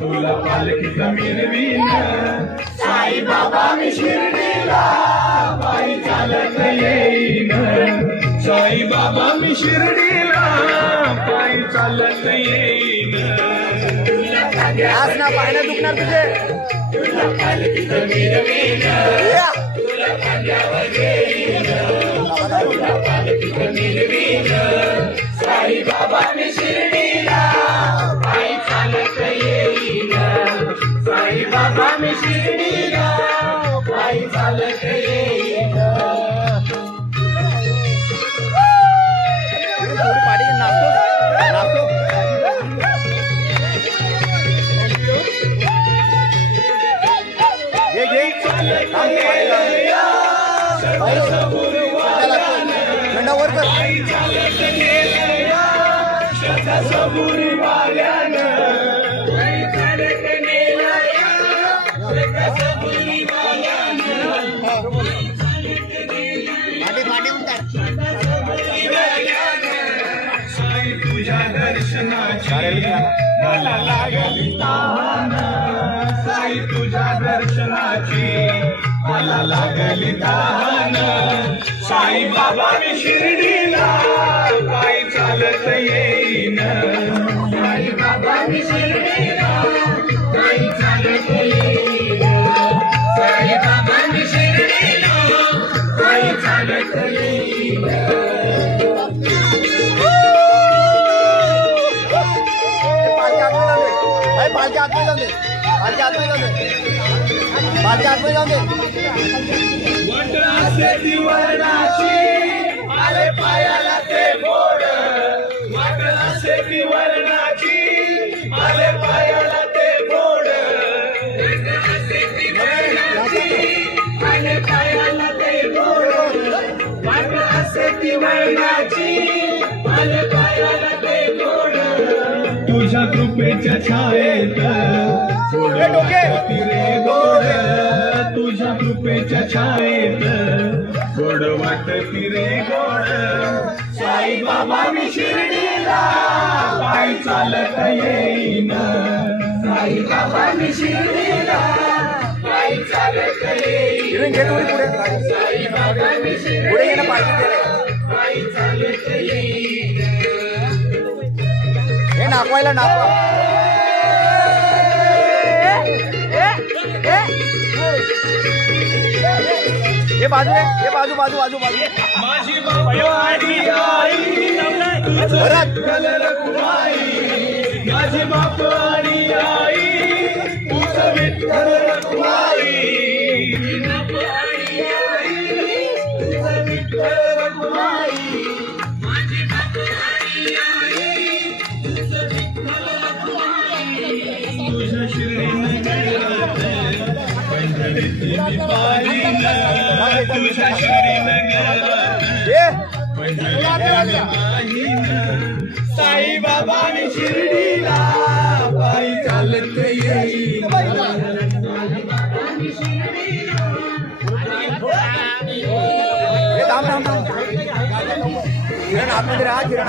तुला पालखीत मिरवीन साई बाबा मी शिर्डीला पायी चालत येईन साई बाबा मी शिर्डीला पायी चालत येईन आज ना पाहणं दुखणार तुझे तुला पालखीत मिरवीन तुला खांद्यावर घेईन तुला पालखीत मिरवीन साई बाबा मी शिर्डीला पायी चालत येईन साई बाबा मी शिर्डीला पायी चालत येईन थोडी पाठी नाचतो नाचतो थंडावर सबुरी वाल्यानं साई तुझ्या दर्शनाची मला लागली तहान साई तुझ्या दर्शनाची मला लागली तहान साई बाबा मी शिर्डीला पायी चालत येईन साई बाबा मी शिर्डीला पायी चालत येईन साई बाबा मी शिर्डीला पायी चालत येईन पालखी आत में जाऊन दे पालखी आत में जाऊन दे पालखी आत में जाऊन दे वाटणाची वर्णाची आले पायाला ते गोड वाटणाची वर्णाची आले पायाला ते गोड आले पायाला ते गोड वाटणाची वर्णाची आले पायाला ते गोड तुझ्या कृपेच्या छायेत रे गोड तुझ्या कृपेच्या छायेत गोड वाटती रे गोड साई बाबा मी शिर्डीला पायी चालत येईन साई बाबा मी शिर्डीला पायी चालत येईन साई बाबा मी शिर्डीला पायी चालत येईन हे नाकवायला नाकवा ये बाजू है ये बाजू बाजू बाजू बाजू माझी बापाडी आई तुझं विठ्ठल रखुमाई माझी बापाडी आई तुझं विठ्ठल रखुमाई बापाडी आई तुझं विठ्ठल रखुमाई माझी बापाडी आई तुझं विठ्ठल रखुमाई तुझ्या श्रीनगरात पंढरीत मी पाहिन तुझ्या श्रीनगरात साई बाबा मी शिर्डीला पायी चालत येईन किरण आतमध्ये राहा किरण